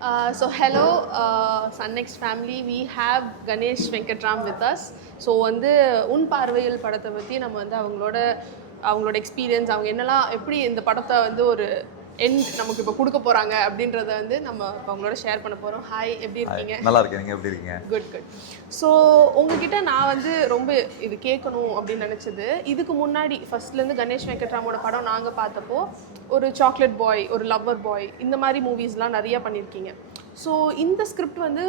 So hello, Sun Next family. We have Ganesh Venkatram with us. So வந்து உன் பார்வையில் படத்தை பற்றி நம்ம வந்து அவங்களோட எக்ஸ்பீரியன்ஸ், அவங்க என்னெல்லாம் எப்படி இந்த படத்தை வந்து ஒரு எண்ட் நமக்கு இப்போ கொடுக்க போகிறாங்க அப்படின்றத வந்து நம்ம இப்போ அவங்களோட ஷேர் பண்ண போகிறோம். ஹாய், எப்படி இருக்கீங்க? நல்லா இருக்கேன், நீங்கள் எப்படி இருக்கீங்க? குட். ஸோ உங்ககிட்ட நான் வந்து ரொம்ப இது கேட்கணும் அப்படின்னு நினச்சது, இதுக்கு முன்னாடி ஃபர்ஸ்ட்லேருந்து கணேஷ் வெங்கட்ராமோட படம் நாங்கள் பார்த்தப்போ ஒரு சாக்லேட் பாய், ஒரு லவ்வர் பாய், இந்த மாதிரி மூவிஸ்லாம் நிறையா பண்ணியிருக்கீங்க. ஸோ இந்த ஸ்கிரிப்ட் வந்து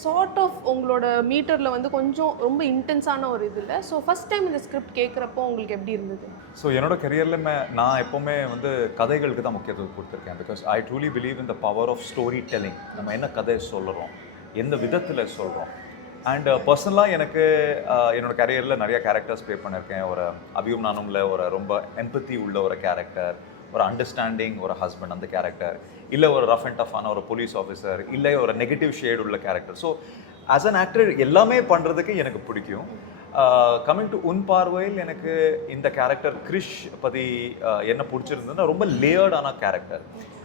சார்ட் ஆஃப் உங்களோட மீட்டரில் வந்து கொஞ்சம் ரொம்ப இன்டென்ஸான ஒரு இது இல்லை. ஸோ ஃபஸ்ட் டைம் இந்த ஸ்கிரிப்ட் கேட்குறப்போ உங்களுக்கு எப்படி இருந்தது? ஸோ என்னோட கரியர்லையுமே நான் எப்போவுமே வந்து கதைகளுக்கு தான் முக்கியத்துவம் கொடுத்துருக்கேன். Because I truly believe in the power of story telling. நம்ம என்ன கதை சொல்கிறோம், எந்த விதத்தில் சொல்கிறோம். அண்ட் பர்சனலாக எனக்கு என்னோடய கரியரில் நிறைய கேரக்டர்ஸ் ப்ளே பண்ணியிருக்கேன். ஒரு அபியும் நானும்ல ஒரு ரொம்ப எம்பத்தி உள்ள ஒரு கேரக்டர், ஒரு அண்டர்ஸ்டாண்டிங் ஒரு ஹஸ்பண்ட் அந்த கேரக்டர், இல்லை ஒரு ரஃப் அண்ட் டஃப்பான ஒரு போலீஸ் ஆஃபீஸர், இல்லை ஒரு நெகட்டிவ் ஷேட் உள்ள character. So as an actor எல்லாமே பண்ணுறதுக்கு எனக்கு பிடிக்கும். கம்மிங் டு உன் பார்வையில் எனக்கு இந்த கேரக்டர் கிரிஷ் பற்றி என்ன பிடிச்சிருந்ததுன்னா, ரொம்ப லேயர்டான character.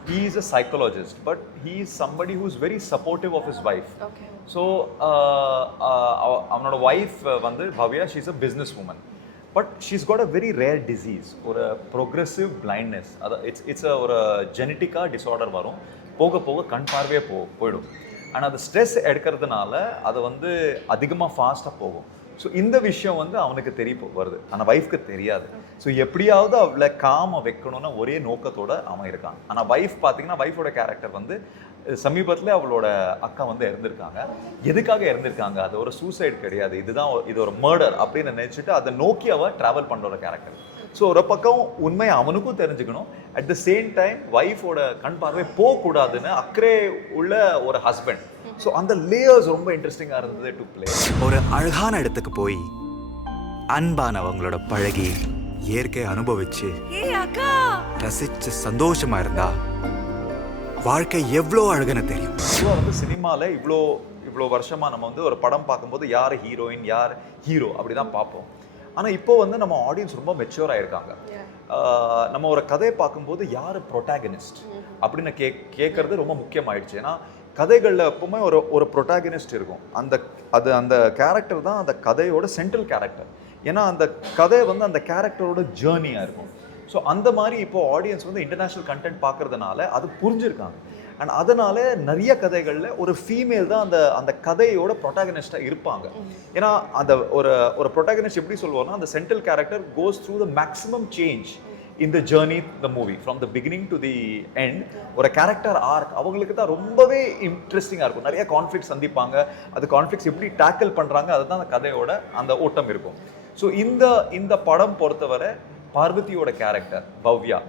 He is a psychologist, but he is somebody who is very supportive of his wife. Okay. So அவனோட wife வந்து Bhavya, she is a business woman. But she's got a very rare disease, ஒரு progressive blindness. it's ஒரு ஜெனட்டிக்காக disorder வரும். போக போக கண் பார்வையே போயிடும். ஆனால் அது ஸ்ட்ரெஸ் எடுக்கிறதுனால அது வந்து அதிகமாக ஃபாஸ்ட்டாக போகும். ஸோ இந்த விஷயம் வந்து அவனுக்கு வருது, ஆனால் ஒய்ஃப்க்கு தெரியாது. ஸோ எப்படியாவது அவளை காம வைக்கணும்னு ஒரே நோக்கத்தோடு அவன் இருக்கான். ஆனால் ஒய்ஃப் பார்த்தீங்கன்னா, ஒய்ஃபோட கேரக்டர் வந்து சமீபத்தில் அவளோட அக்கா வந்து இறந்துருக்காங்க. எதுக்காக இறந்துருக்காங்க, அது ஒரு சூசைட் கிடையாது, இது ஒரு மர்டர் அப்படின்னு நினச்சிட்டு அதை நோக்கி அவள் ட்ராவல் பண்ணுற ஒரு கேரக்டர். ஸோ ஒரு பக்கம் உண்மையை அவனுக்கும் தெரிஞ்சுக்கணும், அட் த சேம் டைம் ஒய்ஃபோட கண் பார்வை போகக்கூடாதுன்னு அக்கறை உள்ள ஒரு ஹஸ்பண்ட். ஸோ அந்த லேயர்ஸ் ரொம்ப இன்ட்ரெஸ்டிங்காக இருந்தது டு பிளே. ஒரு அழகான இடத்துக்கு போய் அன்பானவங்களோட பழகி இயற்கை அனுபவிச்சு ரசிச்சு சந்தோஷமா இருந்தா வாழ்க்கை எவ்வளோ அழகுன்னு தெரியும். ஸோ வந்து சினிமாவில் இவ்வளோ வருஷமாக நம்ம வந்து ஒரு படம் பார்க்கும்போது யார் ஹீரோயின் யார் ஹீரோ அப்படி தான் பார்ப்போம். ஆனால் இப்போ வந்து நம்ம ஆடியன்ஸ் ரொம்ப மெச்சூர் ஆகிருக்காங்க. நம்ம ஒரு கதையை பார்க்கும்போது யார் ப்ரொட்டாகனிஸ்ட் அப்படின்னு கேட்கறது ரொம்ப முக்கியமாயிடுச்சு. ஏன்னா கதைகளில் எப்பவுமே ஒரு ப்ரொட்டாகனிஸ்ட் இருக்கும். அந்த கேரக்டர் தான் அந்த கதையோட சென்ட்ரல் கேரக்டர். ஏன்னா அந்த கதை வந்து அந்த கேரக்டரோட ஜேர்னியாக இருக்கும். ஸோ அந்த மாதிரி இப்போ ஆடியன்ஸ் வந்து இன்டர்நேஷ்னல் கண்டென்ட் பார்க்கறதுனால அது புரிஞ்சிருக்காங்க. அண்ட் அதனால நிறைய கதைகளில் ஒரு ஃபீமேல் தான் அந்த கதையோட ப்ரொட்டாகனிஸ்டாக இருப்பாங்க. ஏன்னா அந்த ஒரு ப்ரொட்டாகனிஸ்ட் எப்படி சொல்லுவோம்னா, அந்த central character goes through the maximum change in the journey the movie from the beginning to the end. ஒரு கேரக்டர் ஆர்க் அவங்களுக்கு தான் ரொம்பவே இன்ட்ரெஸ்டிங்காக இருக்கும். நிறைய கான்ஃப்ளிக்ட் சந்திப்பாங்க, அது கான்ஃப்ளிக்ட்ஸ் எப்படி டேக்கிள் பண்ணுறாங்க, அதுதான் அந்த கதையோட அந்த ஓட்டம் இருக்கும். ஸோ இந்த படம் பொறுத்தவரை பார்வதியோட character Bhavya,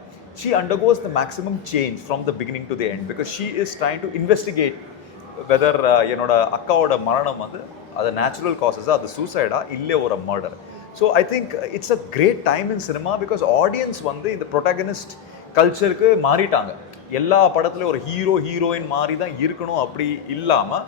she undergoes the maximum change from the beginning to the end because she is trying to investigate whether என்னோட அக்காவோட மரணம் வந்து அது நேச்சுரல் காசஸா, அது சூசைடா, இல்லை ஒரு murder. So I think it's a great time in cinema because audience வந்து இந்த ப்ரொட்டாகனிஸ்ட் கல்ச்சருக்கு மாறிட்டாங்க. எல்லா படத்துலையும் ஒரு ஹீரோயின் மாறி தான் இருக்கணும் அப்படி இல்லாமல்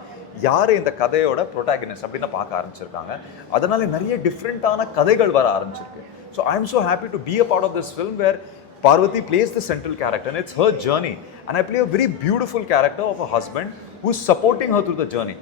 யார் இந்த கதையோட ப்ரொட்டாகனிஸ்ட் அப்படின்னு பார்க்க ஆரம்பிச்சிருக்காங்க. அதனால நிறைய டிஃப்ரெண்ட்டான கதைகள் வர ஆரம்பிச்சிருக்கு. So I am so happy to be a part of this film where Parvati plays the central character and it's her journey, and I play a very beautiful character of a husband who's supporting her through the journey.